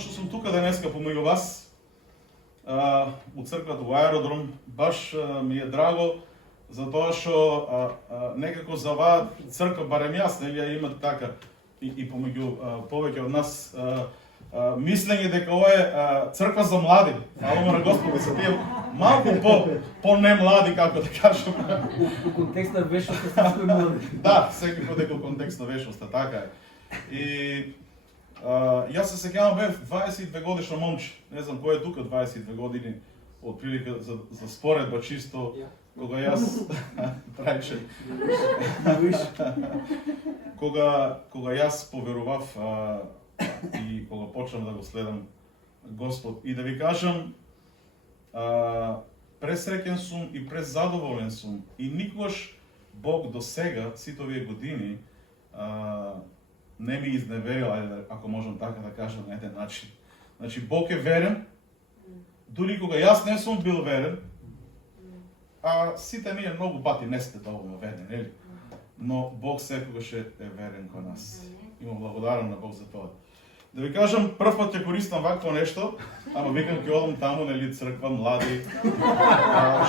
што сум тука денеска помеѓу вас у црквата во Аеродром, баш ми е драго затоа што некако за оваа црква, барем јас, нели ја имат така и помеѓу повеќе од нас мислење дека ова е црква за млади. Фала на Господи, се тие малку по не млади, како да кажам. У контекст на вечноста се некој млади. Да, секако дека у контекст на вечноста, така е. И јас се сеќавам, бев 22 годишно момче. Не знам кој е тука 22 години, од прилика за споредба чисто, кога јас трајше. Кога јас поверував и кога почнав да го следам Господ. И да ви кажам, пресреќен сум и презадоволен сум. И никогаш Бог до сега, сите овие години, не ми изневерил, ако можам така да кажам на еден начин. Значи, Бог е верен, дури кога јас не сум бил верен, а сите ние многу пати не сте доволно верни, нели? Но Бог секогаш е верен кон нас. Имам благодарам на Бог за тоа. Да ви кажам, прв пат ќе користам вакво нешто, ама викам ќе одам таму, нели, црква, млади,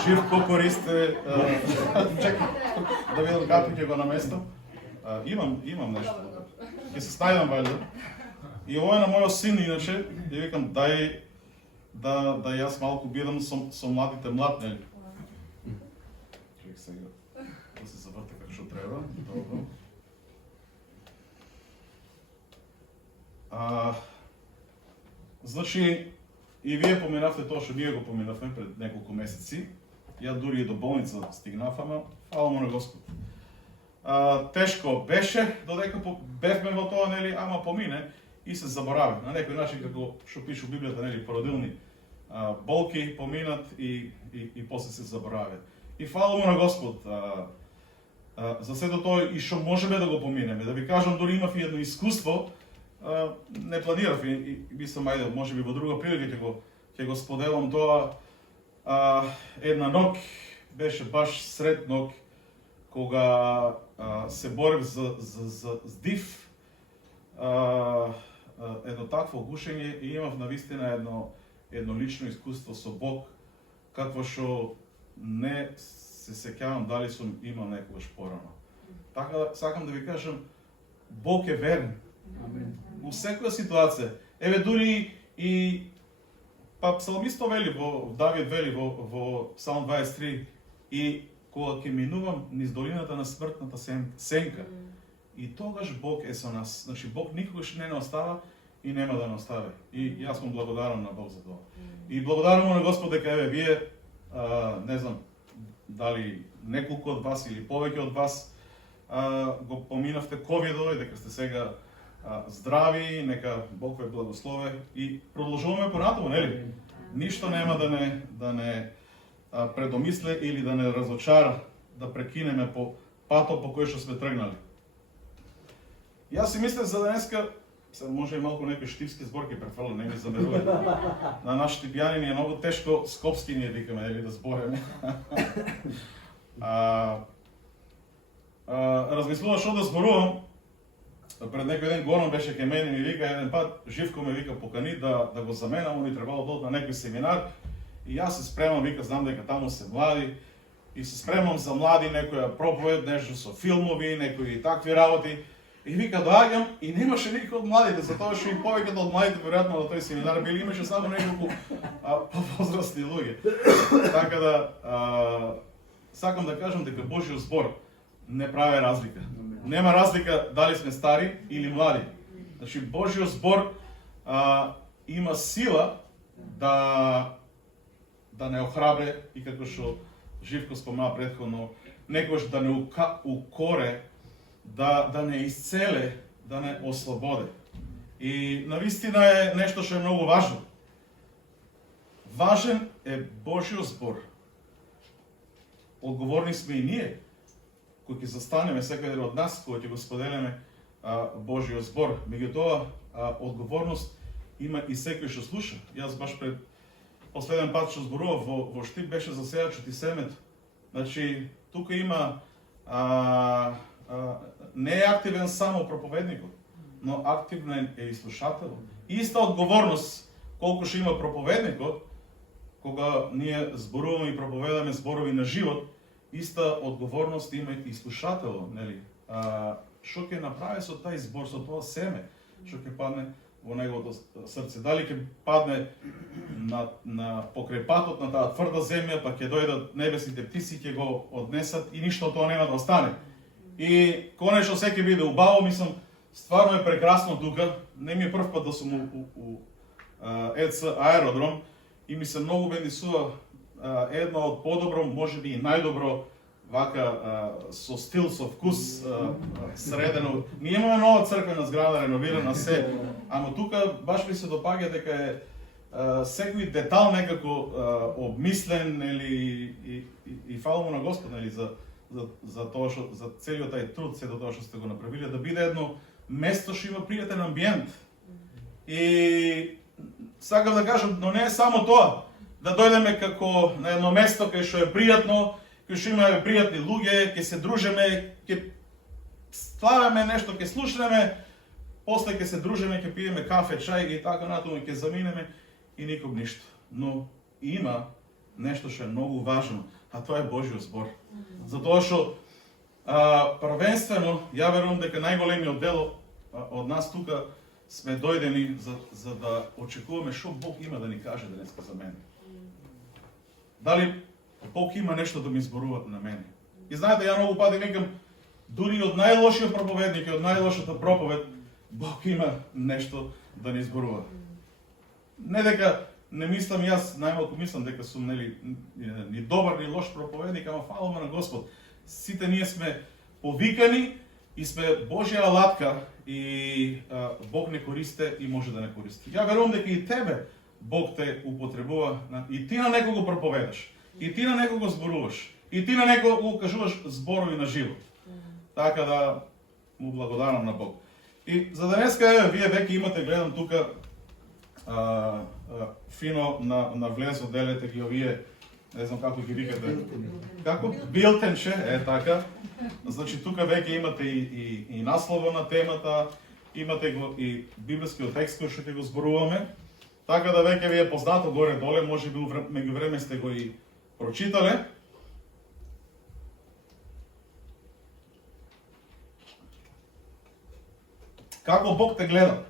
Живко користе, чекай, да видам како ќе го наместам. Имам нешто. Ќе се ставам вајде. И ова е на мојот син, иначе, и викам, дај да јас малку бидам со младите млад, нели? Чек сега, да се заврте како што треба. Добро. Значи, и вие поминавте тоа што ние го поминавме пред неколку месеци. Ја дури и до болница стигнав, ама фала му на Господ. Тешко беше, додека бевме во тоа, нели, ама помине и се заборави. На некој начин, како што пише во Библијата, нели, породилни болки поминат и после се заборават. И фала му на Господ за сето тоа и што можеме да го поминеме. Да ви кажам, дури имав и едно искуство, не планирав и мислам, ајде, може би во друга прилика ќе го споделам тоа. Една ног, беше баш сред ног, кога се борев за здив, едно такво гушење и имав навистина едно лично искуство со Бог, какво што не се сеќавам дали сум имал некогаш порано. Така сакам да ви кажам, Бог е верен. Во секоја ситуација. Еве дури и псалмистот вели Давид вели во Псалм 23 и кога ќе минувам низ долината на смртната сенка, и тогаш Бог е со нас. Значи Бог никогаш не остава и нема да не остави. И јас сум благодарен на Бог за тоа. И благодарам на Господ дека еве вие не знам дали неколку од вас или повеќе од вас го поминавте ковидот и дека сте сега здрави, нека Бог ве благослови и продолжуваме понатаму, нели? Ништо нема да не предомисле или да не разочара, да прекинеме по патот по кој што сме тргнали. Јас си мислев за денеска, може и малку некои штивски зборки префрлам, не ми замерувате. На нашите бијани е многу тешко, скопски ние викаме, нели, да збореме. Размислувам што да зборувам. Пред некој ден Горан беше кај мене и ми вика еден пат, Живко ме вика покани да го заменам, ми требало да одам на некој семинар и јас се спремам, вика, знам дека таму се млади и се спремам за млади некоја проповед, нешто со филмови, некои такви работи и вика доаѓам и немаше никој од младите, затоа што и повеќето од младите веројатно на тој семинар били, имаше само неколку повозрастни луѓе. Така да сакам да кажам дека Божјиот збор не прави разлика. Нема разлика дали сме стари или млади. Значи Божјиот збор има сила да не охрабре и како што Живко спомна претходно, некојаш да не укоре, да не исцеле, да не ослободе. И навистина е нешто што е многу важно. Важен е Божјиот збор. Одговорни сме и ние, кои ќе застанеме секој ден од нас, кои ќе го споделиме Божјиот збор. Меѓутоа, одговорност има и секој што слуша. Јас баш пред последен пат што зборував во Штип беше за сејачот и семето. Значи, тука има не е активен само проповедникот. но активен е и слушател. Иста одговорност колку што има проповедникот, кога ние зборуваме и проповедаме зборови на живот, иста одговорност има и слушателот, нели? Што ќе направи со тај збор, со тоа семе, што ќе падне во неговото срце? Дали ќе падне на покрај патот на таа тврда земја, па ќе дојдат небесните птици, ќе го однесат и ништо од тоа нема да остане. И конечно се ќе биде убаво, мислам, стварно е прекрасно тука. Не ми е прв пат да сум у ЕЦ аеродром и ми се многу бендисува едно од подобро, можеби и најдобро вака со стил, со вкус средено. Ние имаме нова црквена зграда, реновирана се, ама тука баш ми се допаѓа дека е секој детал некако обмислен, нели, и фала му на Господ, нели, за тоа што, за целиот тај труд, се до тоа што сте го направиле, да биде едно место што има пријатен амбиент. И сакам да кажам, но не е само тоа, да дојдеме како на едно место кај што е пријатно, кај што имаме пријатни луѓе, ќе се дружиме, ќе славиме нешто, ќе слушнеме, после ќе се дружиме, ќе пиеме кафе, чај и така натаму, ќе заминеме и никог ништо. Но има нешто што е многу важно, а тоа е Божјиот збор. Затоа што првенствено, ја верувам дека најголемиот дел од нас тука сме дојдени за да очекуваме што Бог има да ни каже денеска за мене. Дали Бог има нешто да ми зборува на мене. И знаете, ја многу пати викам, дури од најлошиот проповедник и од најлошата проповед, Бог има нешто да ни зборува. Не дека не мислам јас, најмалку мислам дека сум ни добар, ни лош проповедник, ама фала на Господ. Сите ние сме повикани и сме Божја алатка и Бог не користи и може да не користи. Ја верувам дека и тебе Бог те употребува и ти на некого проповедаш, и ти на некого зборуваш, и ти на некого кажуваш зборови на живот. Така да му благодарам на Бог. И за денеска, вие веќе имате, гледам тука, фино на влезо делете ги овие, не знам како ги викате. Како? Билтенче, така. Значи тука веќе имате и наслова на темата, имате го и библискиот текст кој што ќе го зборуваме. Така да веќе ви е познато горе-доле, можеби меѓу време сте го и прочитале. Како Бог те гледа?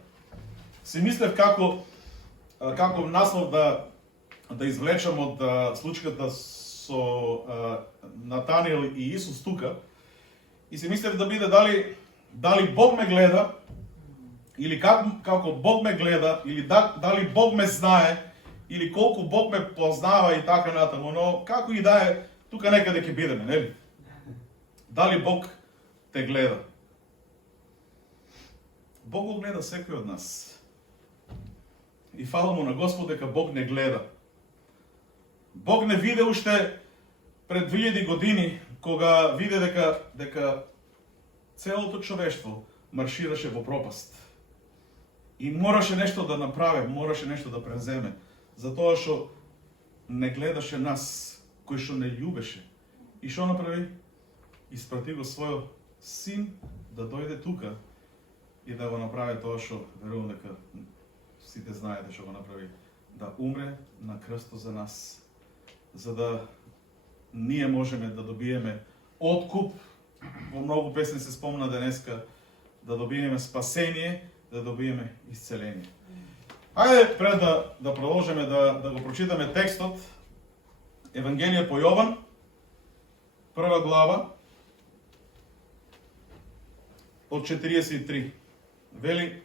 Си мислев како наслов да извлечам од случката со Натаниел и Исус тука. И си мислев да биде дали Бог ме гледа, или како Бог ме гледа, или дали Бог ме знае, или колку Бог ме познава и така натаму, но како и да е, тука некаде ќе бидеме, нели? Дали Бог те гледа? Бог го гледа секој од нас. И фала му на Господ дека Бог не гледа. Бог не виде уште пред 2000 години, кога виде дека целото човештво маршираше во пропаст. И мораше нешто да направи, мораше нешто да преземе, затоа што не гледаше нас, кој што не љубеше. И што направи? Испрати го својот син да дојде тука и да го направи тоа што верувам дека сите знаете што го направи. Да умре на крстот за нас, за да ние можеме да добиеме откуп. Во многу песни се спомна денеска, да добиеме спасение, да добиеме исцеление. Ајде пред да продолжиме да го прочитаме текстот, Евангелие по Јован, 1 глава, од 43. Вели: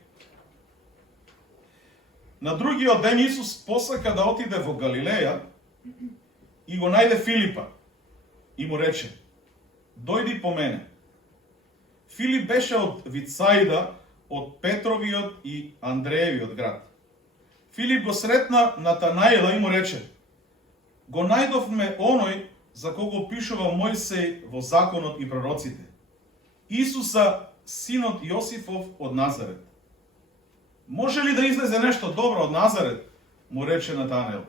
на другиот ден Исус посака да отиде во Галилеја и го најде Филипа и му рече: дојди по мене. Филип беше од Вицаида, од Петровиот и Андреевиот град. Филип го сретна Натанаила и му рече: го најдовме оној за кого пишува Мојсей во законот и пророците, Исуса, синот Јосифов од Назарет. Може ли да излезе нешто добро од Назарет? Му рече Натанаил.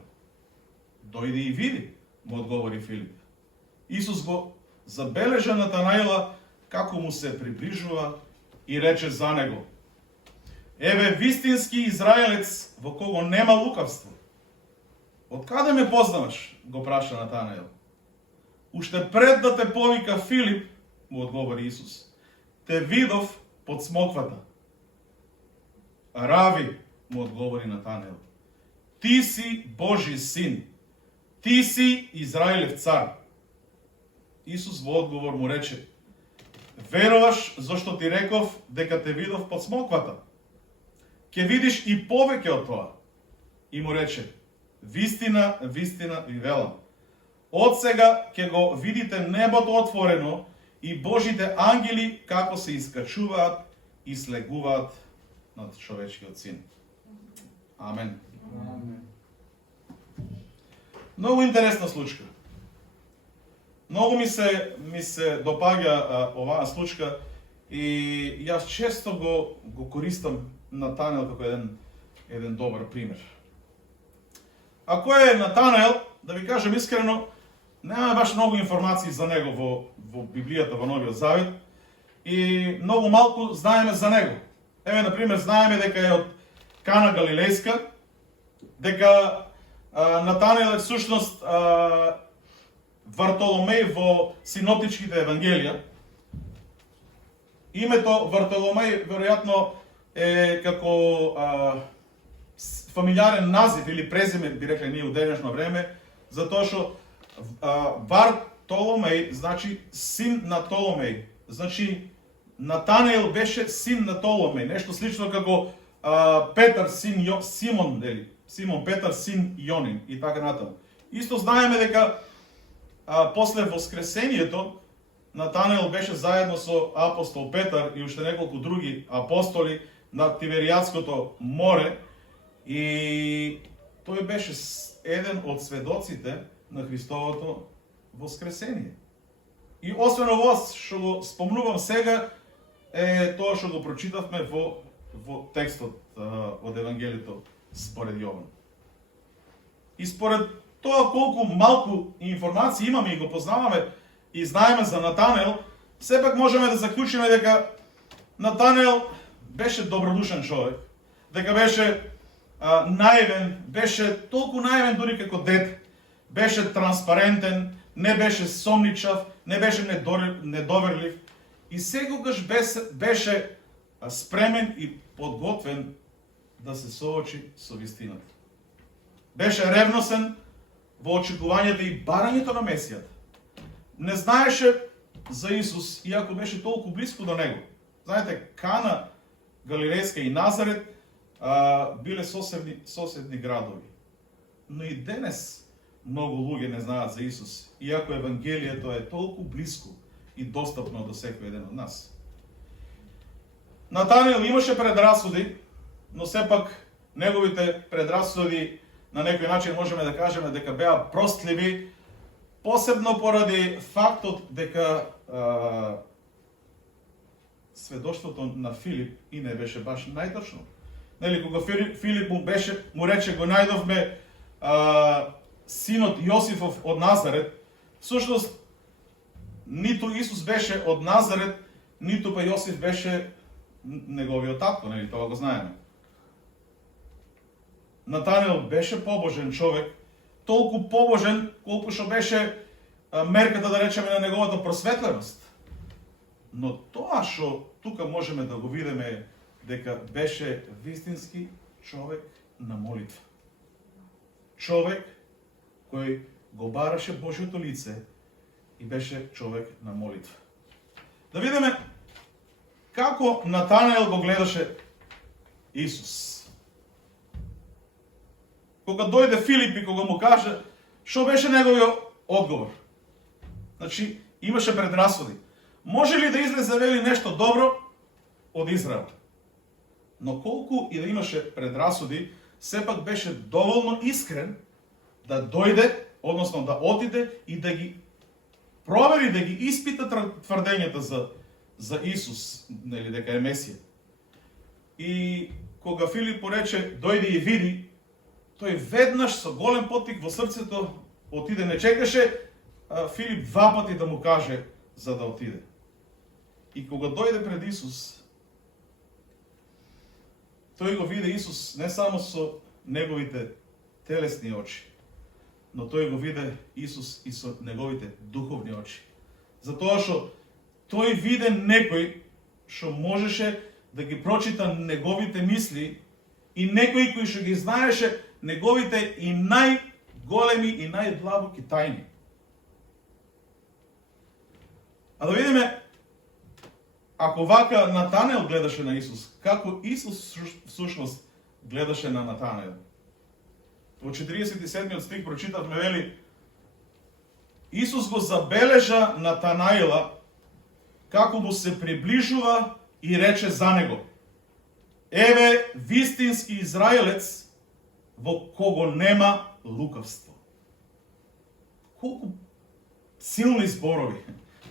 Дојди и види, му одговори Филип. Исус го забележа Натанаила како му се приближува и рече за него: Еве вистински израелец во кого нема лукавство. Од каде ме познаваш? Го праша Натанаел. Уште пред да те повика Филип, му одговори Исус, те видов под смоквата. Рави, му одговори Натанаел, ти си Божи син, ти си Израилев цар. Исус во одговор му рече, веруваш зашто ти реков дека те видов под смоквата? Ке видиш и повеќе од тоа. И му рече, вистина, вистина ви велам, од сега ќе го видите небото отворено и Божите ангели како се искачуваат и слегуваат над човечкиот син. Амен. Амен. Многу интересна случка. Многу ми се допаѓа оваа случка и јас често го користам Натанаел како еден добар пример. А кој е Натанаел, да ви кажем искрено, немаме баш многу информации за него во Библијата, во Новиот Завет, и многу малку знаеме за него. Еве, например, знаеме дека е од Кана Галилејска, дека Натанаел е всушност Вартоломеј во синоптичките евангелија. Името Вартоломеј веројатно е како фамилиарен назив или презиме, би рекле ние у денешно време, затоа што Вартоломеј значи син на Толомеј. Значи Натанаел беше син на Толомеј, нешто слично како Петар син Симон, дели? Симон Петар син Јонин и така натаму. Исто знаеме дека после воскресението Натанаел беше заедно со апостол Петар и уште неколку други апостоли на Тиверијадското море и тој беше еден од сведоците на Христовото воскресение. И освен ово што го спомнувам сега е тоа што го прочитавме во текстот од Евангелието според Јован. И според тоа колку малку информации имаме и го познаваме и знаеме за Натанаел, сепак можеме да заклучиме дека Натанаел беше добродушен човек, дека беше наивен, беше толку наивен дури како дете, беше транспарентен, не беше сомничав, не беше недоверлив и секогаш беше спремен и подготвен да се соочи со вистината. Беше ревносен во очекувањето и барањето на Месијата. Не знаеше за Исус, иако беше толку близко до него. Знаете, Кана Галилејска и Назарет биле соседни градови. Но и денес многу луѓе не знаат за Исус, иако Евангелието е толку близко и достапно до секој еден од нас. Натанаел имаше предрасуди, но сепак неговите предрасуди на некој начин можеме да кажеме дека беа простливи, посебно поради фактот дека сведоштвото на Филип и не беше баш најточно. Нели, кога Филип му рече го најдовме синот Јосифов од Назарет, всушност ниту Исус беше од Назарет, ниту па Јосиф беше неговиот татко, нели, тоа го знаеме. Натанаел беше побожен човек, толку побожен колку што беше мерката, да речеме, на неговата просветленост. Но тоа што тука можеме да го видиме дека беше вистински човек на молитва. Човек кој го бараше Божјото лице и беше човек на молитва. Да видиме како Натанаел го гледаше Исус. Кога дојде Филип и кога му каже, што беше неговиот одговор? Значи, имаше предрасуди. Може ли да излезе вели нешто добро од Израел? Но колку и да имаше предрасуди, сепак беше доволно искрен да дојде, односно да отиде и да ги провери, да ги испита тврдењата за Исус, нели, дека е Месија. И кога Филип порече, дојди и види, тој веднаш со голем поттик во срцето отиде, не чекаше Филип два пати да му каже за да отиде. И кога дојде пред Исус, тој го виде Исус не само со неговите телесни очи, но тој го виде Исус и со неговите духовни очи. Затоа што тој виде некој што можеше да ги прочита неговите мисли и некој кој што ги знаеше неговите и најголеми и најдлабоки тајни. А да видиме, ако вака Натанел гледаше на Исус, како Исус всушност гледаше на Натанел. Во 47 стих прочитавме, вели, Исус го забележа Натанаила како му се приближува и рече за него: еве вистински израелец во кого нема лукавство. Колку силни зборови,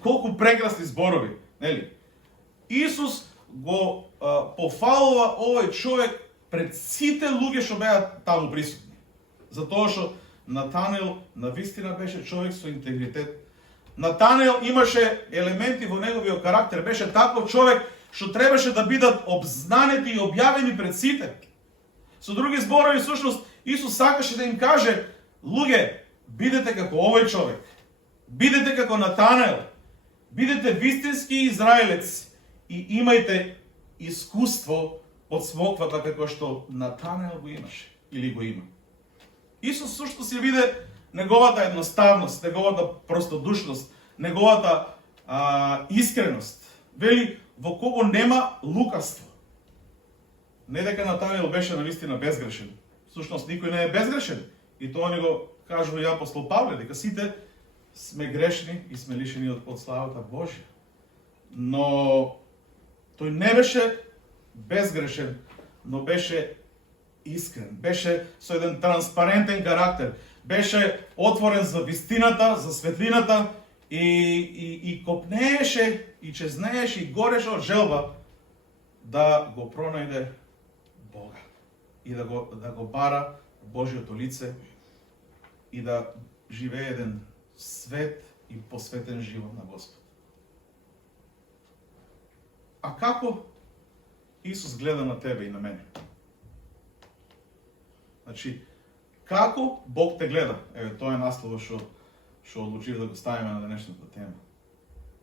колку прекрасни зборови, нели? Исус го пофалува овој човек пред сите луѓе што беа таму присутни. Затоа што Натанел навистина беше човек со интегритет. Натанел имаше елементи во неговиот карактер, беше таков човек што требаше да бидат обзнанети и објавени пред сите. Со други зборови, всушност, Исус сакаше да им каже: луѓе, бидете како овој човек, бидете како Натанел, бидете вистински израелец и имајте искуство од смоквата како што Натанел го имаше или го има. Исус сушто си виде неговата едноставност, неговата простодушност, неговата искреност. Вели, во кого нема лукавство. Не дека Натанел беше навистина безгрешен. Всушност никој не е безгрешен. И тоа ни го кажува и апостол Павле, дека сите сме грешни и сме лишени од славата Божја. Но тој не беше безгрешен, но беше искрен, беше со еден транспарентен карактер, беше отворен за вистината, за светлината и копнееше и чезнееше и гореше од желба да го пронајде Бога и да го бара Божјото лице и да живее еден свет и посветен живот на Господ. А како Исус гледа на тебе и на мене? Значи, како Бог те гледа? Еве, тоа е насловот што одлучив да го ставиме на денешната тема.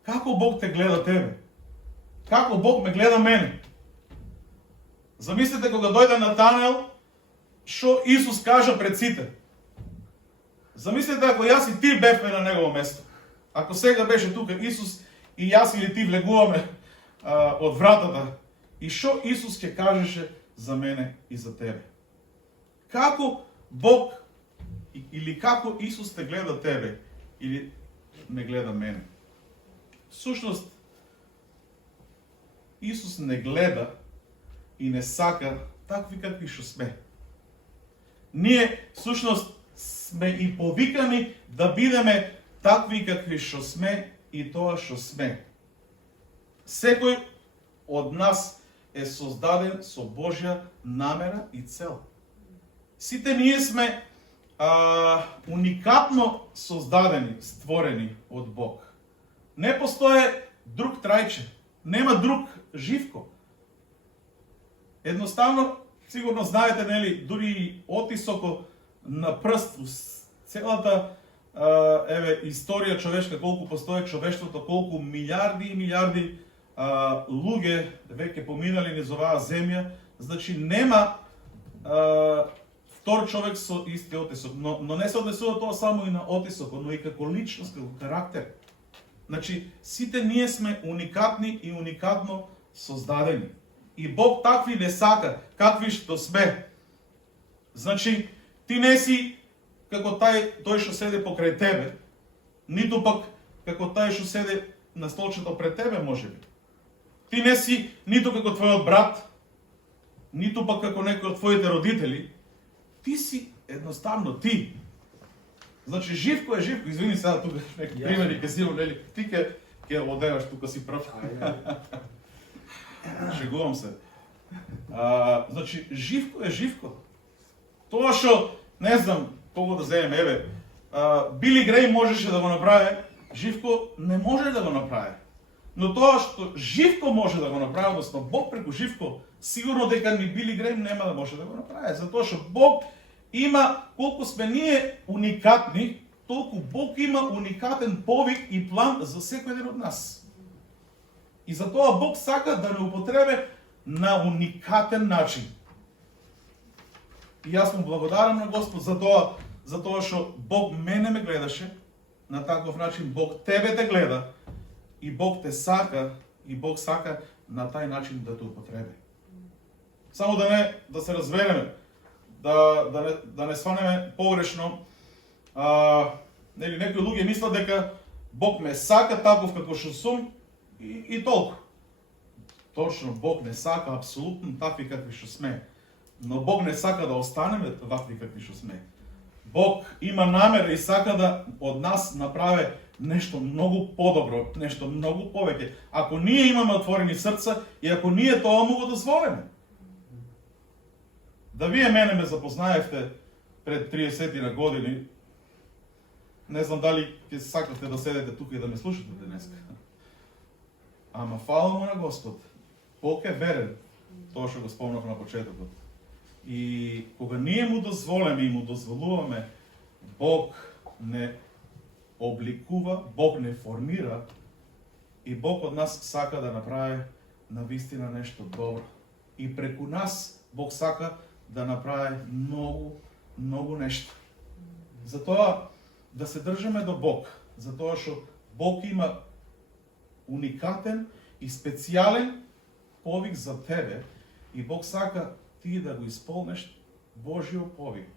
Како Бог те гледа тебе? Како Бог ме гледа мене? Замислете кога дојде Натанел, што Исус кажа пред сите. Замислете ако јас и ти бевме на негово место. Ако сега беше тука Исус и јас или ти влегуваме од вратата, и што Исус ќе кажеше за мене и за тебе? Како Бог или како Исус те гледа тебе или не гледа мене? Всушност, Исус не гледа и не сака такви какви што сме. Ние, всушност, сме и повикани да бидеме такви какви што сме и тоа што сме. Секој од нас е создаден со Божја намера и цел. Сите ние сме уникатно создадени, створени од Бог. Не постое друг трајче, нема друг живко. Едноставно, сигурно знаете, нели, дури отисокот на прст, целата историја човешка, колку постои човештвото, колку милиарди и милиарди луѓе веќе поминали низ оваа земја, значи нема втор човек со исти отисок, но не се однесува тоа само и на отисокот, но и како личност, како карактер. Значи, сите ние сме уникатни и уникатно создадени. И Бог такви не сака, какви што сме. Значи, ти не си како тој што седе покрај тебе, ниту пак како тај што седе на столчето пред тебе, можеби. Ти не си ниту како твојот брат, ниту пак како некој од твоите родители. Ти си едноставно ти. Значи, Живко е Живко. Извини сега, тука некои примери ке си, нели? Ти ке одеваш, тука си прав. Шегувам се. Значи, Живко е Живко. Тоа што, не знам, кого да земем, еве, Били Греј можеше да го направи, Живко не може да го направи. Но тоа што Живко може да го направи, односно Бог преку Живко, сигурно дека ни Били Грејм нема да може да го направи, затоа што Бог има, колку сме ние уникатни, толку Бог има уникатен повик и план за секој еден од нас. И затоа Бог сака да не употребе на уникатен начин. И јас му благодарам на Господ за тоа што Бог мене ме гледаше на таков начин, Бог тебе те гледа и Бог те сака и Бог сака на тај начин да те употреби. Само да се разбереме, да не сванеме погрешно. Некои луѓе мислат дека Бог ме сака таков како што сум и толку. Точно, Бог не сака апсолутно такви какви што сме. Но Бог не сака да останеме такви какви што сме. Бог има намера и сака да од нас направи нешто многу подобро, нешто многу повеќе. Ако ние имаме отворени срца и ако ние тоа му го дозволиме. Да вие мене ме запознаевте пред 30 на години, не знам дали ќе сакате да седете тука и да ме слушате денес. Ама фала му на Господ. Бог е верен, тоа што го спомнав на почетокот. И кога ние му дозволиме и му дозволуваме, Бог не обликува, Бог не формира и Бог од нас сака да направи навистина нешто добро. И преку нас Бог сака да направи многу нешто. Затоа да се држиме до Бог, затоа што Бог има уникатен и специјален повик за тебе и Бог сака ти да го исполнеш Божиот повик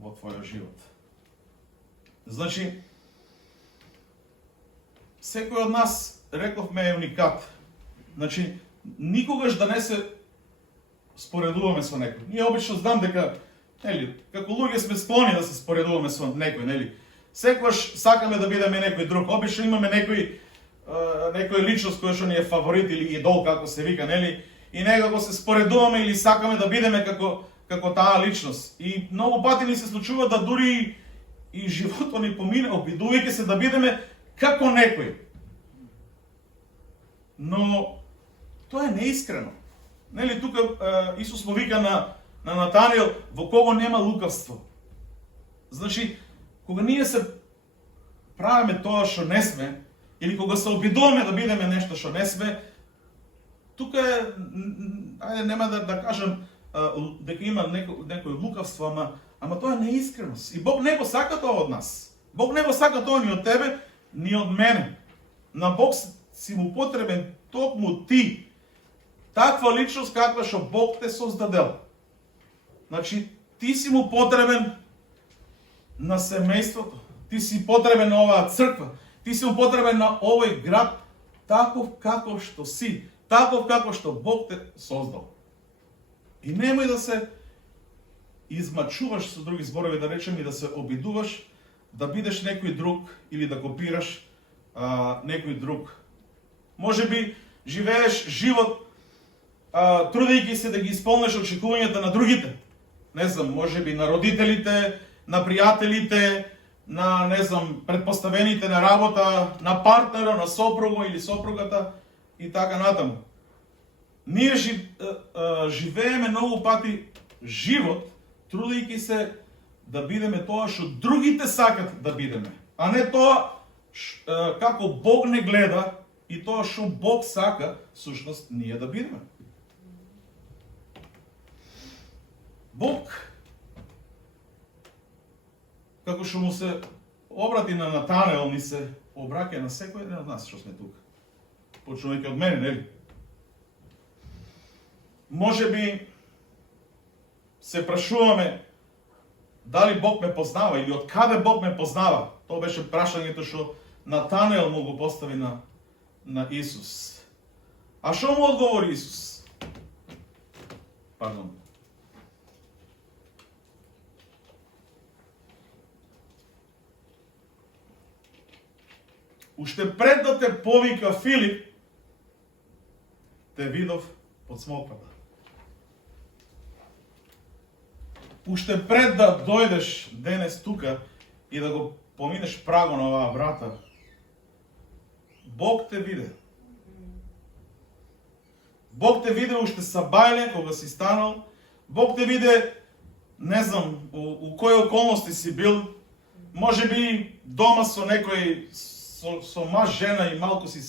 во твојот живот. Значи, секој од нас, рековме, е уникат. Значи, никогаш да не се споредуваме со некој. Ние обично знам дека, како луѓе сме склони да се споредуваме со некој, нели? Секогаш сакаме да бидеме некој друг. Обично имаме некој личност која што ни е фаворит или идол, како се вика, нели? И некако се споредуваме или сакаме да бидеме како таа личност. И многу пати ни се случува да дури и животот ни помине, обидувајќи се да бидеме како некој. Но тоа е неискрено. Нели тука Исус му вика на Натаниел, во кого нема лукавство. Значи, кога ние се правиме тоа што не сме, или кога се обидуваме да бидеме нешто што не сме, тука е, ајде нема да кажам дека има некој лукавство, ама тоа е неискреност. И Бог не го сака тоа од нас. Бог не го сака тоа ни од тебе, ни од мене. На Бог си му потребен токму ти. Таква личност каква што Бог те создадел. Значи, ти си му потребен на семејството. Ти си потребен на оваа црква. Ти си му потребен на овој град таков како што си. Таков како што Бог те создал. И немој да се измачуваш, со други зборови да речем, и да се обидуваш да бидеш некој друг или да копираш некој друг. Може би живееш живот трудејќи се да ги исполниш очекувањата на другите. Не знам, може би на родителите, на пријателите, на, не знам, предпоставените на работа, на партнера, на сопруго или сопругата и така натаму. Ние живееме многу пати живот, трудејќи се да бидеме тоа што другите сакат да бидеме, а не тоа како Бог не гледа и тоа што Бог сака всушност ние да бидеме. Бог, како што му се обрати на Натанаел, ни се обраќа на секој еден од нас што сме тука. Почнувајќи од мене, нели? Може би се прашуваме дали Бог ме познава или од каде Бог ме познава. Тоа беше прашањето што Натанаел му го постави на Исус. А што му одговори Исус? Пардон. Уште пред да те повика Филип, те видов под смоквата. Уште пред да дојдеш денес тука и да го поминеш праго на оваа врата, Бог те виде. Бог те виде уште са бајле кога си станал. Бог те виде, не знам, у кои околности си бил. Може би дома со некој, со маж, жена и малку си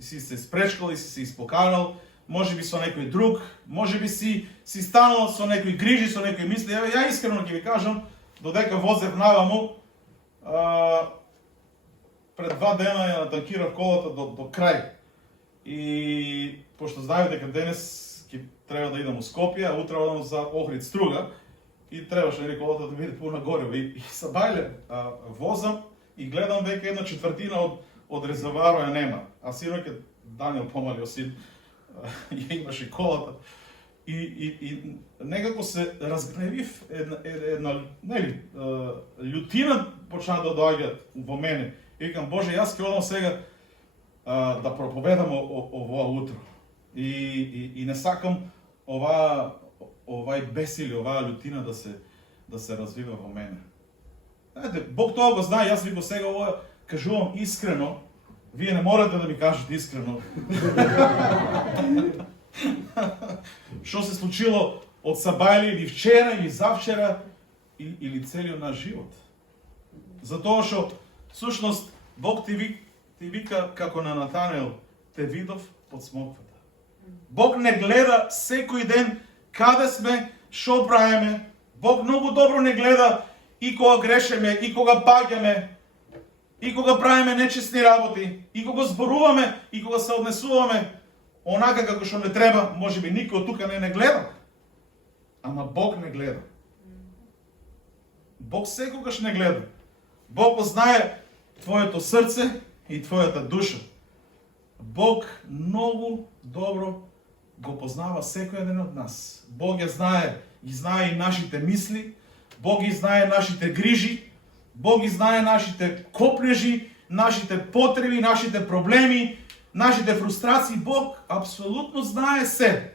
се спречкал и си се испокарал. Може би со некој друг. Може би си станал со некои грижи, со некои мисли. Еве, ја искрено ќе ви кажам, додека возев наваму, пред 2 дена ја натанкирав колата до крај. И пошто знаев дека денес ќе треба да идам у Скопје, а утре одам за Охрид Струга и требаше колата да биде пуна гориво. И са бајле возам и гледам дека 1/4 од резервоарот ја нема. А синоќа Даниел помалио син ја имаше колата. И некако се разгневив, една љутина почна да доаѓа во мене. И викам, Боже, јас ќе одам сега да проповедам овоа утро. И не сакам овај бесили, оваа љутина да се развива во мене. Знаете, Бог тоа го знае, јас ви го сега ова кажувам искрено. Вие не морате да ми кажете искрено. Што се случило од сабајли или вчера, или завчера, или целиот наш живот. Затоа што, всушност, Бог ти вика како на Натанел, те видов под смоквата. Бог не гледа секој ден каде сме, што правиме. Бог многу добро не гледа и кога грешеме, и кога паѓаме, и кога правиме нечестни работи, и кога зборуваме, и кога се однесуваме онака како што не треба. Може би никој од тука не гледа. Ама Бог не гледа. Бог секогаш не гледа. Бог знае твоето срце и твојата душа. Бог многу добро го познава секој еден од нас. Бог ги знае и нашите мисли, Бог ги знае нашите грижи, Бог ги знае нашите копнежи, нашите потреби, нашите проблеми, нашите фрустрации. Бог апсолутно знае се.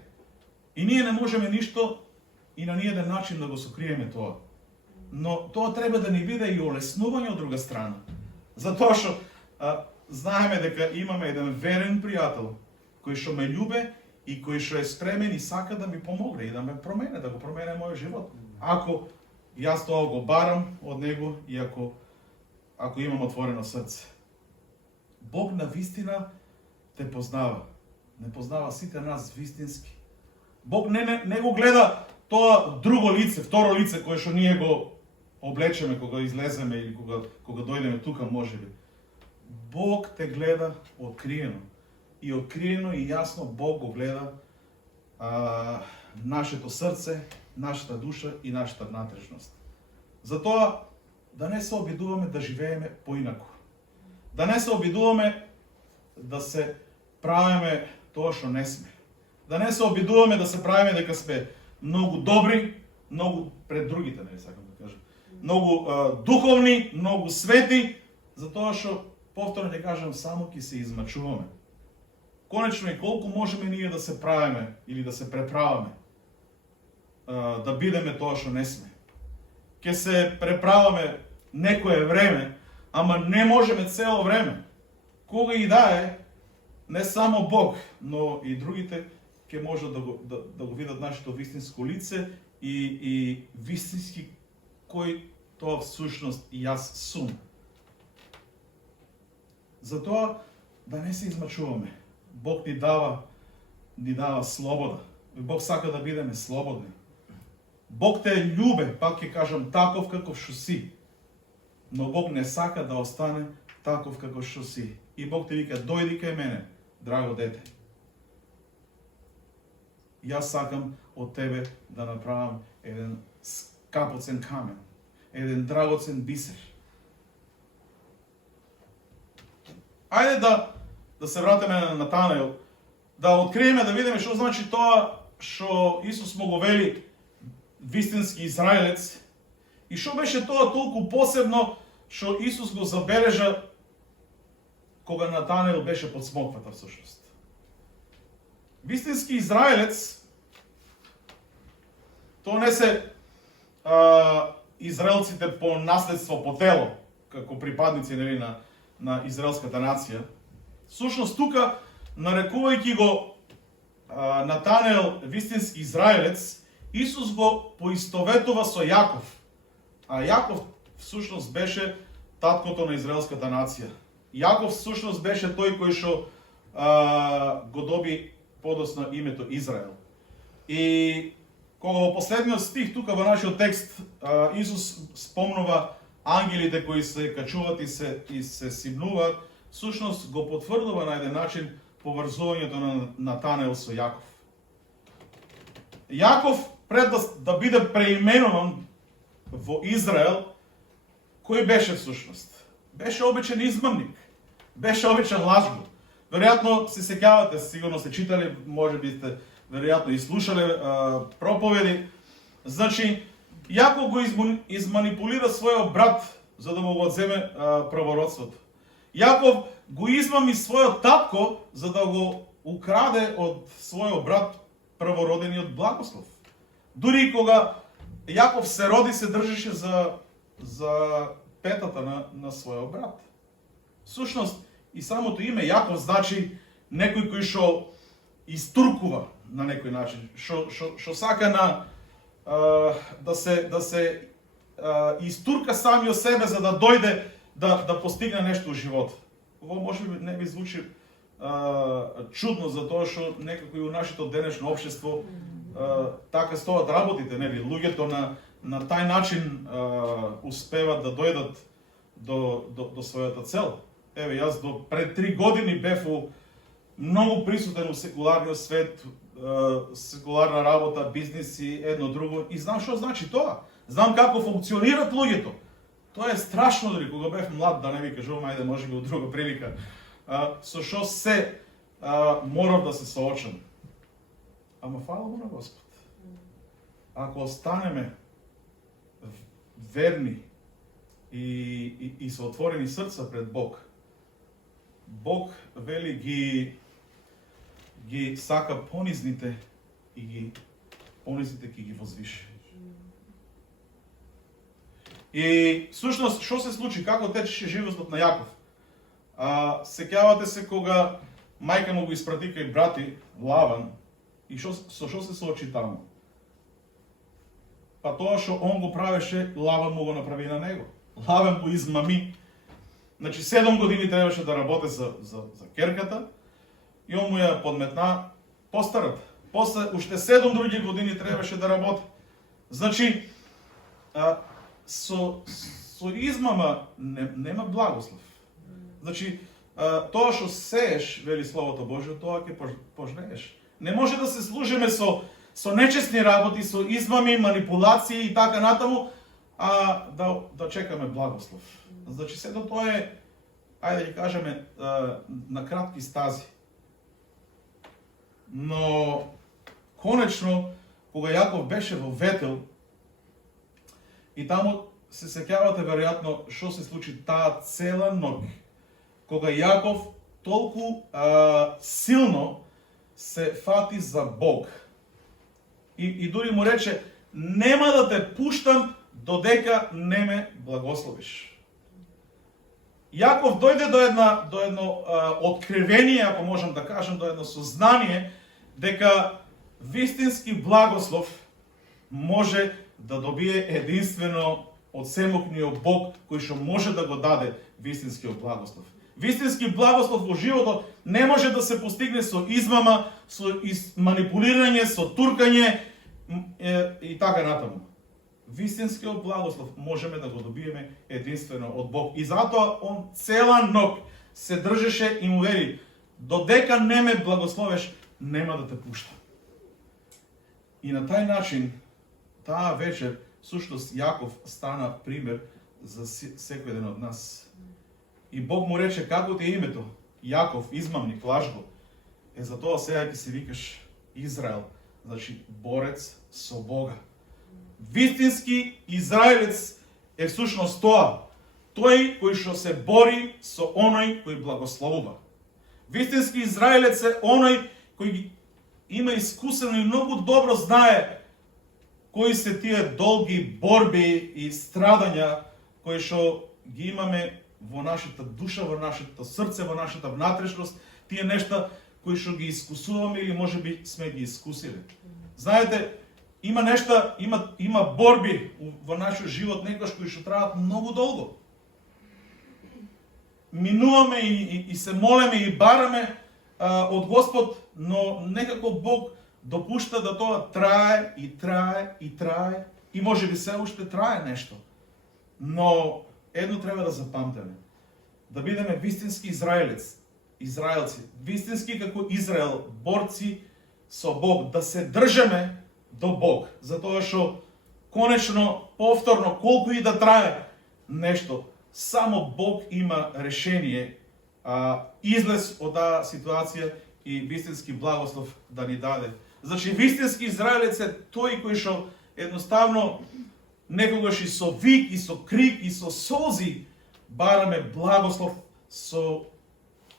И ние не можеме ништо и на ниеден начин да го сокриеме тоа. Но тоа треба да ни биде и олеснување од друга страна. Затоа што знаеме дека имаме еден верен пријател кој што ме љубе и кој што е спремен и сака да ми помогне и да ме промене, да го промене мојот живот. Ако јас тоа го барам од него и ако имам отворено срце. Бог на вистина те познава. Не познава сите нас вистински. Бог не го гледа тоа друго лице, второ лице кое што ние го облечеме кога излеземе или кога дојдеме тука можеби. Бог те гледа откриено. И откриено и јасно Бог го гледа нашето срце, нашата душа и нашата внатрешност. Затоа да не се обидуваме да живееме поинаку. Да не се обидуваме да се правиме тоа што не сме. Да не се обидуваме да се правиме дека сме многу добри, многу пред другите, не сакам да кажам. Многу духовни, многу свети, затоа што повторно ќе кажам, само ќе се измачуваме. Конечно и колку можеме ние да се правиме или да се преправаме, да бидеме тоа што не сме. Ќе се преправаме некое време, ама не можеме цело време. Кога и да е, не само Бог, но и другите ќе можат да го видат нашето вистинско лице и вистински кој тоа всушност и јас сум. Затоа да не се измачуваме. Бог ни дава слобода. Бог сака да бидеме слободни. Бог те љубе, пак ќе кажам, таков каков што си. Но Бог не сака да остане таков како што си. И Бог те вика, дојди кај мене, драго дете. Јас сакам од тебе да направам еден скапоцен камен, еден драгоцен бисер. Ајде да се вратиме на Натанаел, да откриеме, да видиме што значи тоа што Исус му го вели вистински израелец и што беше тоа толку посебно што Исус го забележа кога Натанаел беше под смоквата всушност. Вистински израелец, тоа не се израелците по наследство, по тело, како припадници на израелската нација. Всушност тука, нарекувајќи го Натанел, вистински израелец, Исус го поистоветува со Јаков. А Јаков всушност беше таткото на израелската нација. Јаков всушност беше тој кој што го доби подоцна името Израел. И кога во последниот стих тука во нашиот текст Исус спомнува ангелите кои се качуваат и се симнуваат, всушност го потврдува на еден начин поврзувањето на Натанел со Јаков. Јаков пред да биде преименуван во Израел, кој беше всушност? Беше обичен измамник, беше обичен лажбо. Веројатно се сеќавате, сигурно се читали, може би сте веројатно и слушале проповеди. Значи, Јаков го изманипулира својот брат за да му го одземе правородството. Јаков го измами својот татко за да го украде од својот брат правородениот благослов. Дури и кога Јаков се роди, се држеше за петата на својот брат. Всушност, и самото име Јаков значи некој кој што истуркува на некој начин, што сака да се истурка самиот себе за да дојде да постигне нешто во живот. Ово може би не би звучи чудно за тоа што некако и у нашето денешно општество така стоат работите, нели? Луѓето на тај начин успеват да дојдат до својата цел. Еве, јас до пред 3 години бев многу присутен у секуларниот свет, секуларна работа, бизнис и едно друго, и знам што значи тоа. Знам како функционират луѓето. Тоа е страшно, дали кога бев млад, да не ви кажувам, ајде може би у друга прилика, со што се морав да се соочам. Ама фала му на Господ. Ако останеме верни и со отворени срца пред Бог, Бог вели ги сака понизните и понизните ќе ги возвиши. И всушност што се случи, како течеше животот на Јаков? Сеќавате се кога мајка му го испрати кај брати Лаван и со што се соочи таму? Па тоа што он го правеше, Лаван му го направи на него. Лаван го измами. Значи 7 години требаше да работи за керката и он му ја подметна постарата. После уште 7 други години требаше да работи. Значи со измама нема благослов. Значи тоа што сееш, вели Словото Божјо, тоа ќе пожнееш. Не може да се служиме со нечестни работи, со измами, манипулации и така натаму, да чекаме благослов. Значи сето тоа е, ајде да кажеме, на кратки стази. Но конечно, кога Јаков беше во Ветел, и таму се сеќавате веројатно што се случи таа цела ноќ, кога Јаков толку силно се фати за Бог. И дури му рече, нема да те пуштам додека не ме благословиш. Јаков дојде до едно откривение, ако можам да кажам, до едно сознание, дека вистински благослов може да добие единствено од семокниот Бог, кој што може да го даде вистинскиот благослов. Вистински благослов во животот не може да се постигне со измама, со манипулирање, со туркање и така натаму. Вистинскиот благослов можеме да го добиеме единствено од Бог. И затоа он цела ноќ се држеше и му вели, додека не ме благословеш, нема да те пуштам. И на тај начин, таа вечер, всушност Јаков стана пример за секој еден од нас. И Бог му рече, како ти е името? Јаков, измамник, лажго. Затоа сега ќе се викаш Израел, значи борец со Бога. Вистински израелец е всушност тоа. Тој кој што се бори со оној кој благословува. Вистински израелец е оној кој има искусено и многу добро знае кои се тие долги борби и страдања кои што ги имаме во нашата душа, во нашето срце, во нашата внатрешност, тие нешта кои што ги искусуваме или може би сме ги искусили. Знаете, има нешта, има борби во нашиот живот некојаш кои што траат многу долго. Минуваме и се молеме и бараме од Господ, но некако Бог допушта да тоа трае и трае и трае и може би се уште трае нешто. Но едно треба да запамтиме. Да бидеме вистински израелци, вистински како Израел, борци со Бог, да се држеме до Бог, затоа што конечно, повторно, колку и да трае нешто, само Бог има решение, излез од таа ситуација и вистински благослов да ни даде. Значи, вистински израелец е тој кој што едноставно некогаш и со вик, и со крик, и со солзи бараме благослов со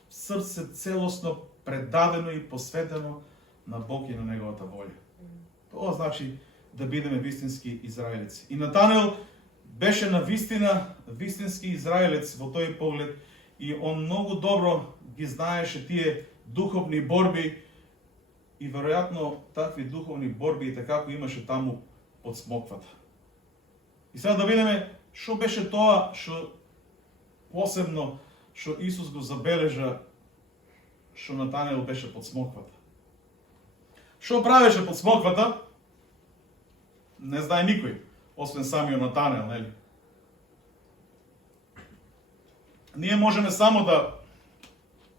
срце целосно предадено и посветено на Бог и на неговата волја. Тоа значи да бидеме вистински израелци. И Натанел беше на вистина вистински израелец во тој поглед и он многу добро ги знаеше тие духовни борби и веројатно такви духовни борби и така како имаше таму под смоквата. И сега да видиме што беше тоа што посебно што Исус го забележа што Натанел беше под смоквата. Што правеше под смоквата? Не знае никој, освен самиот Натанел, нели? Ние можеме само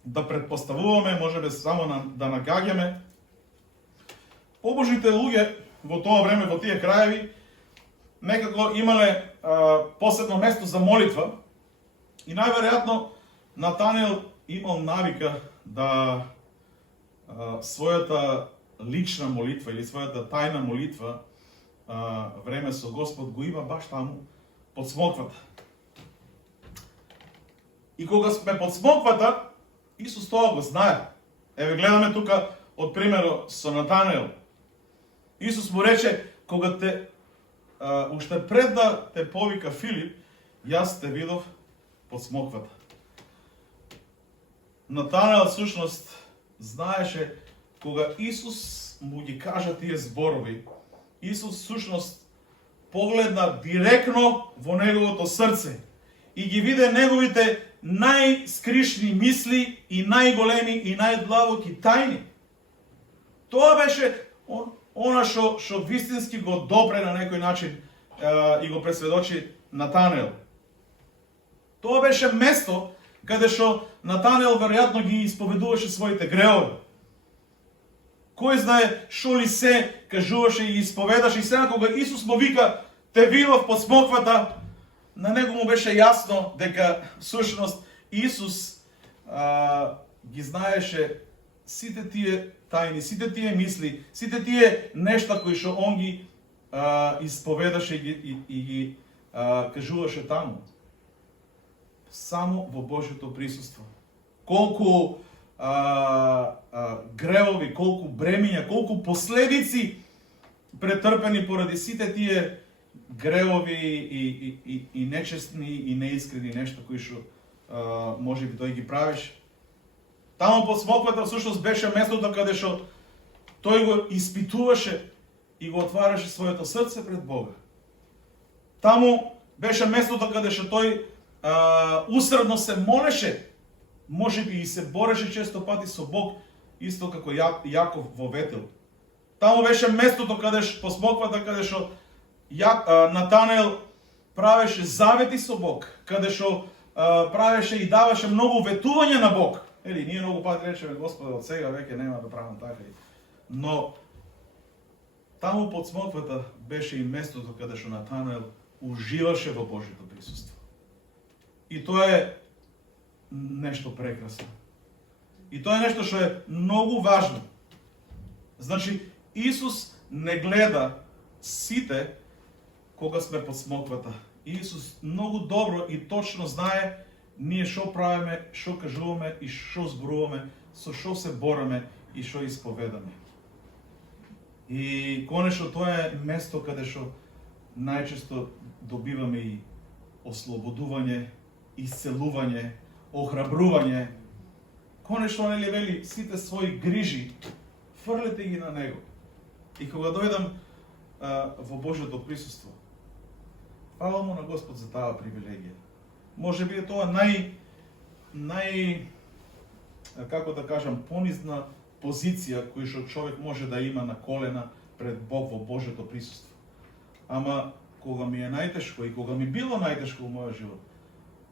да предпоставуваме, можеме само да нагаѓаме. Побожните луѓе во тоа време, во тие краеви, некако имале посебно место за молитва и најверојатно Натанел имал навика да својата лична молитва или својата тајна молитва време со Господ го има баш таму под смоквата. И кога сме под смоквата, Исус тоа го знае. Еве гледаме тука од примерот со Натанел. Исус му рече, кога те уште пред да те повика Филип, јас те видов под смоквата. Натанел всушност знаеше кога Исус му ги кажа тие зборови, Исус всушност погледна директно во неговото срце и ги виде неговите најскришни мисли и најголеми и најдлабоки тајни. Тоа беше она што вистински го допре на некој начин и го пресведочи Натанел. Тоа беше место каде што Натанел веројатно ги исповедуваше своите греови. Кој знае што ли се кажуваше и исповедаше, и сега кога Исус му вика те видов под смоквата, на него му беше јасно дека всушност Исус ги знаеше сите тие тајни, сите тие мисли, сите тие нешта кои што он ги исповедаше и ги кажуваше таму. Само во Божјото присуство. Колку гревови, колку бремиња, колку последици претрпени поради сите тие гревови и нечестни и неискрени нешта кои што може би тој ги правеше. Таму под смоквата всушност беше местото каде што тој го испитуваше и го отвараше своето срце пред Бога. Таму беше местото каде што тој усредно се молеше, може би и се бореше често пати со Бог, исто како Јаков во Ветел. Таму беше местото каде што по смоквата каде што Натанел правеше завети со Бог, каде што правеше и даваше многу ветување на Бог. Ели, ние многу пати речеме, Господе, од сега веќе нема да правам така. Но таму под смоквата беше и местото каде што Натанел уживаше во Божјото присуство. И тоа е нешто прекрасно. И тоа е нешто што е многу важно. Значи, Исус не гледа сите кога сме под смоквата. Исус многу добро и точно знае ние што правиме, што кажуваме и што зборуваме, со што се бораме и што исповедаме. И конечно тоа е место каде што најчесто добиваме и ослободување, исцелување, охрабрување. Конечно, нели вели сите своји грижи, фрлете ги на него. И кога дојдам во Божјото присуство, фала му на Господ за таа привилегија. Може би е тоа како да кажам, понизна позиција која што човек може да има на колена пред Бог во Божјото присуство. Ама кога ми е најтешко и кога ми било најтешко во мојот живот,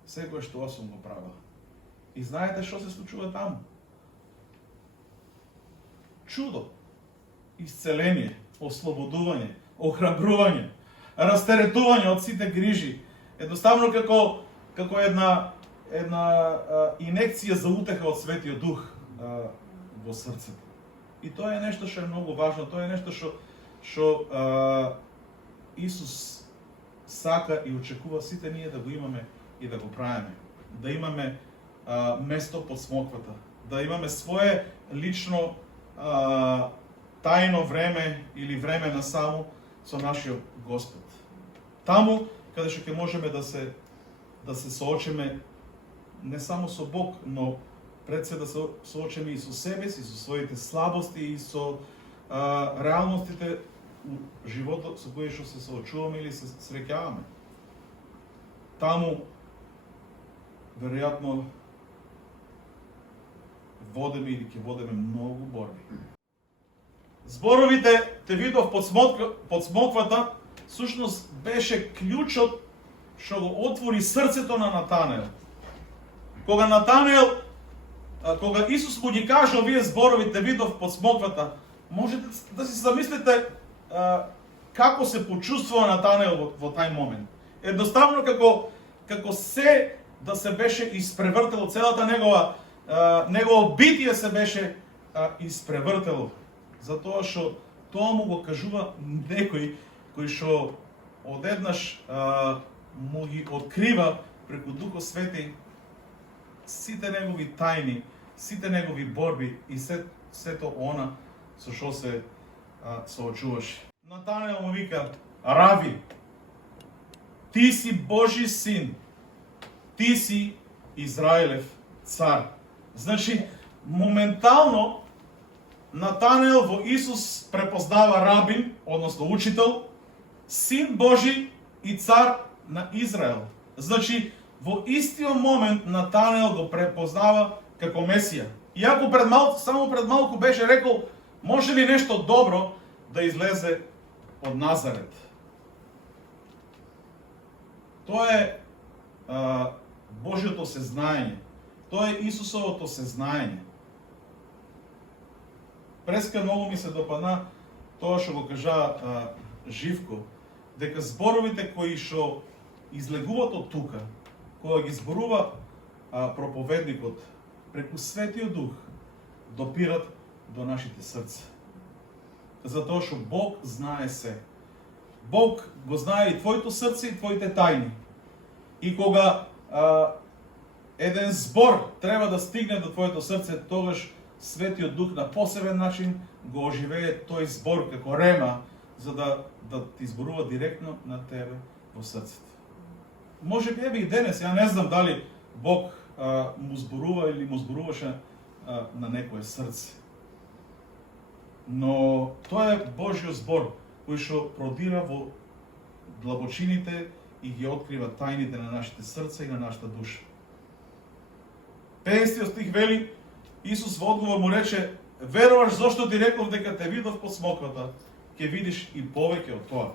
секој што сум го правил. И знаете што се случува таму? Чудо, исцеление, ослободување, охрабрување, растеретување од сите грижи. Едноставно како една инекција за утеха од Светиот Дух во срцето. И тоа е нешто што е многу важно, тоа е нешто што Исус сака и очекува сите ние да го имаме и да го правиме. Да имаме место под смоквата, да имаме свое лично тајно време или време на само со нашиот Господ. Таму каде што ќе можеме да се соочиме не само со Бог, но пред се да се соочиме и со себе си, со своите слабости и со реалностите у животот со кои што се соочуваме или се среќаваме. Таму веројатно водиме или ќе водиме многу борби. Зборовите те видов под смоквата, всушност беше клjučот што го отвори срцето на Натанаел. Кога Исус му ги кажа овие зборови те видов под смоквата, можете да си замислите како се почувствува Натанаел во тај момент. Едноставно како се да се беше испревртело, целата негово битие се беше испревртело. Затоа што тоа му го кажува некој кој што одеднаш му ги открива преку Духот Свети сите негови тајни, сите негови борби и сето она со што се соочуваше. Натанаел му вика: Рави, ти си Божи син, ти си Израилев цар. Значи, моментално Натанаел во Исус препознава рабин, односно учител, син Божи и цар на Израел. Значи, во истиот момент Натанаел го препознава како Месија. Иако само пред малку беше рекол, може ли нешто добро да излезе од Назарет? Тоа е Божјото сезнаење. Тоа е Исусовото сезнаење. Преска многу ми се допадна тоа што го кажа Живко, дека зборовите кои што излегуваат од тука, кога ги зборува проповедникот преку Светиот Дух, допират до нашите срца. Затоа што Бог знае се. Бог го знае и твоето срце и твоите тајни. И кога еден збор треба да стигне до твоето срце, тогаш Светиот Дух на посебен начин го оживее тој збор како рема, за да ти зборува директно на тебе во срцето. Може би и денес, ја не знам дали Бог му зборува или му зборуваше на некое срце. Но тоа е Божјиот збор кој што продира во длабочините и ги открива тајните на нашите срца и на нашата душа. 50 стих вели, Исус во одговор му рече: веруваш зошто ти реков дека те видов под смоквата, ќе видиш и повеќе од тоа.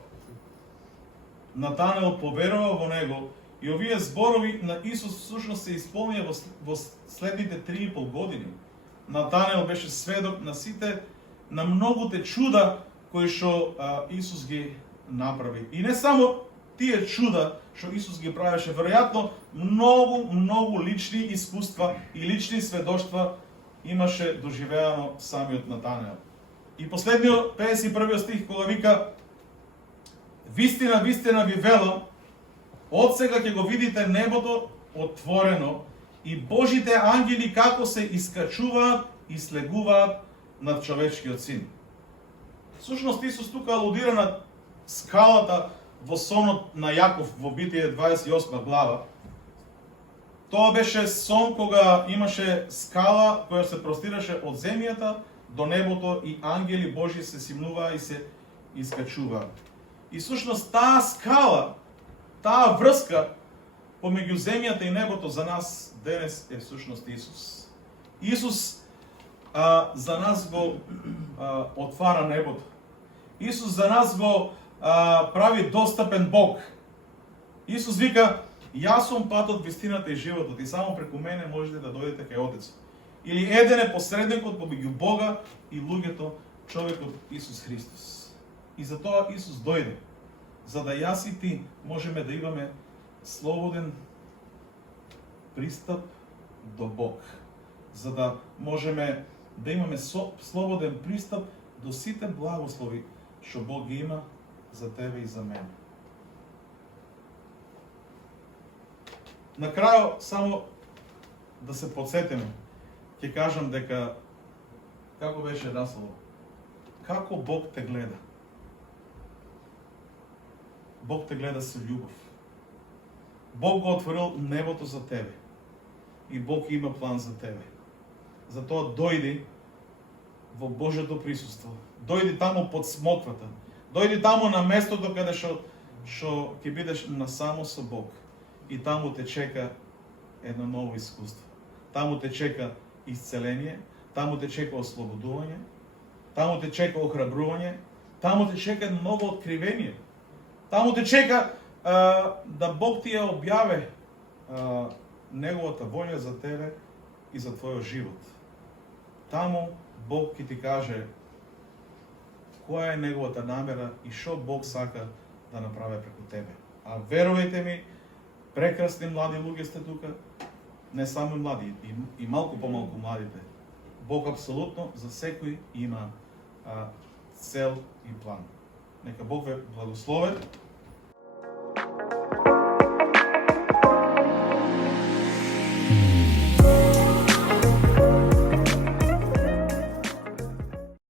Натанаел поверува во него и овие зборови на Исус всушност се исполнија во следните 3,5 години. Натанаел беше сведок на многуте чуда кои што Исус ги направи. И не само тие чуда што Исус ги правеше, веројатно многу лични искуства и лични сведоштва имаше доживеано самиот Натанаел. И последниот 51 стих кога вика: вистина, вистина ви велам, од сега ќе го видите небото отворено и Божите ангели како се искачуваат и слегуваат над човечкиот син. Всушност Исус тука алудира на скалата во сонот на Јаков во Битие 28 глава. Тоа беше сон кога имаше скала која се простираше од земјата до небото и ангели Божи се симнуваа и се искачуваа. И всушност таа скала, таа врска помеѓу земјата и небото за нас денес е всушност Исус. Исус за нас го отвара небото. Исус за нас го прави достапен Бог. Исус вика: јас сум патот, вистината и животот и само преку мене можете да дојдете кај Отецот. Или еден е посредникот помеѓу Бога и луѓето, човекот Исус Христос. И затоа Исус дојде, за да јас и ти можеме да имаме слободен пристап до Бог. За да можеме да имаме слободен пристап до сите благослови што Бог ги има за тебе и за мене. На крај само да се подсетиме, ќе кажам дека како беше наслов, како Бог те гледа. Бог те гледа со љубов. Бог го отворил небото за тебе. И Бог има план за тебе. Затоа дојди во Божјото присуство. Дојди таму под смоквата. Дојди таму на местото каде што ќе бидеш насамо со Бог. И таму те чека едно ново искуство. Таму те чека исцеление, таму те чека ослободување, таму те чека охрабрување, таму те чека ново откривение. Таму те чека да Бог ти ја објаве неговата волја за тебе и за твојот живот. Таму Бог ќе ти каже која е неговата намера и што Бог сака да направи преку тебе. А верувајте ми, прекрасни млади луѓе сте тука, не само млади, и малку помалку младите. Бог апсолутно за секој има цел и план. Нека Бог ве благослови.